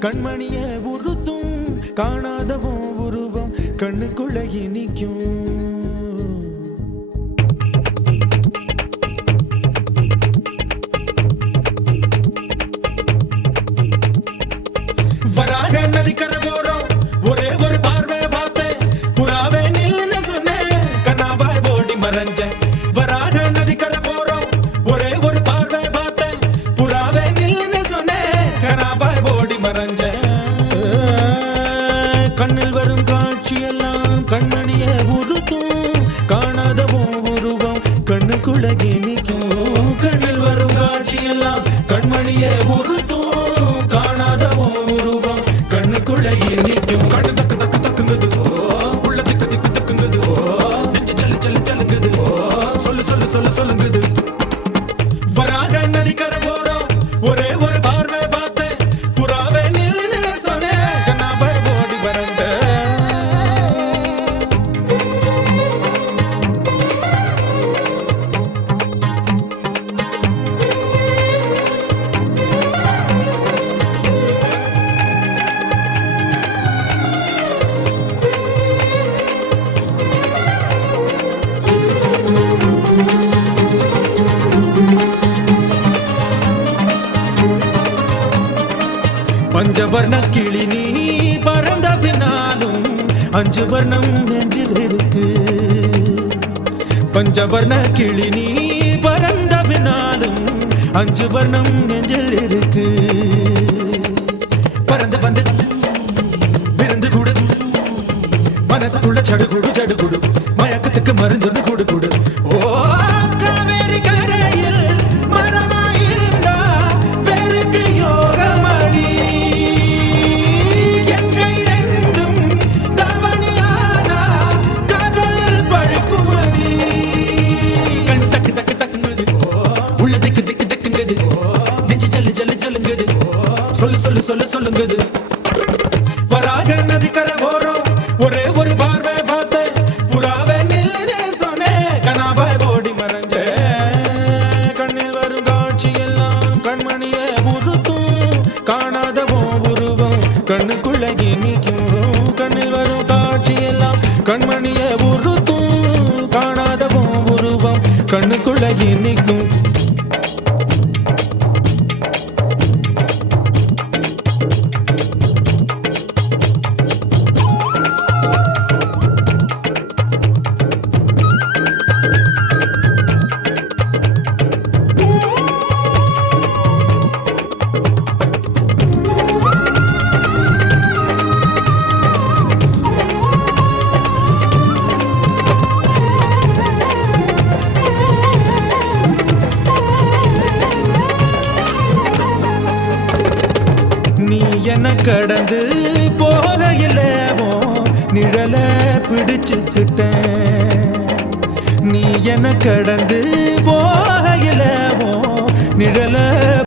கண்மணிய உருத்தும் காணாதவும் உருவம் கண்ணுக்குள்ள இனிக்கும். வராக நதிக்கரை போறோம் ஒரே ஒரு பார்வை பார்த்தேன். புறாவே நில்லுன்னு சொன்னேன். கண்ணாபாய் ஓடி மறைஞ்சேன். காணாதவும் உருவம் கண்ணுக்குள்ள நிற்கும். கண்ணில் வரும் காட்சியெல்லாம் கண்மணிய உருத்தும். காணாதவும் உருவம் கண்ணுக்குள்ள நிற்கும். கண்ணு பஞ்சவர்ண கிளி நீ பறந்த பின்னாலும் அஞ்சு வர்ணம் நெஞ்சில் இருக்கு பஞ்சவர்ண கிளி நீ பறந்த பின்னாலும் அஞ்சு வர்ணம் நெஞ்சில் இருக்கு பறந்து வந்து விருந்து கூடு. மனசுக்குள்ள சடுகுடு சடுகுடு. மயக்கத்துக்கு மருந்து கண்ணுக்குள்ளே இனிக்கும் கண்ணில் வரும் காட்சி எல்லாம் கண்மணிய உருத்தும். காணாதவோ உருவம் கண்ணுக்குள்ளே இனிக்கும் நீ என்ன கடந்து போகையில நிழல பிடிச்சுக்கிட்டேன் நீ என்ன கடந்து போகையில நிழல